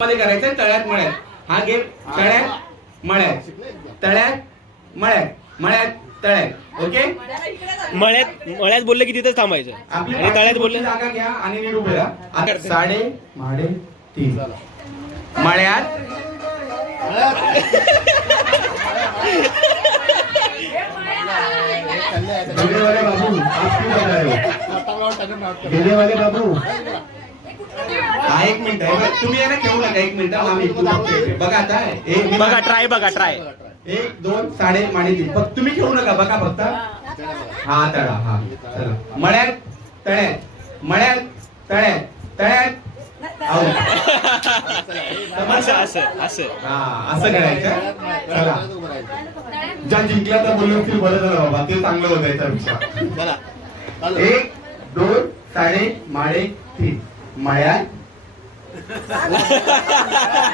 मध्ये करायचं तळ्यात मळ्यात. हा गेम तळ्यात मळ्यात. तळ्यात मळ्यात. मळ्यात तळ्यात. ओके? मळ्यात मळ्यात बोलले की तिथंच थांबायचं. आपली आणि तळ्यात बोलले जागा घ्या आणि नीट उभे राहा साडे माडे तीन. मळ्यात. बाबू आप क्यों बजा रहे हो गेले वाले बाबू. हा एक मिनिट आहे. तुम्ही आहे ना खेळू नका. एक मिनिट आम्ही. बघा आता एक बघा ट्राय बघा ट्राय एक दोन साडे माडे तीन. फक्त तुम्ही खेळू नका बघा फक्त. हा तळा हा चला मळ्यात तळ्यात मळ्यात तळ्यात तळ्यात. असं हा करायचं. चला. ज्या जिंकल्या तर बोललो की बरं झालं बाबा. ते चांगलं होतं याच्यापेक्षा. एक दोन साडे माडे तीन. मळ्यात Hahaha.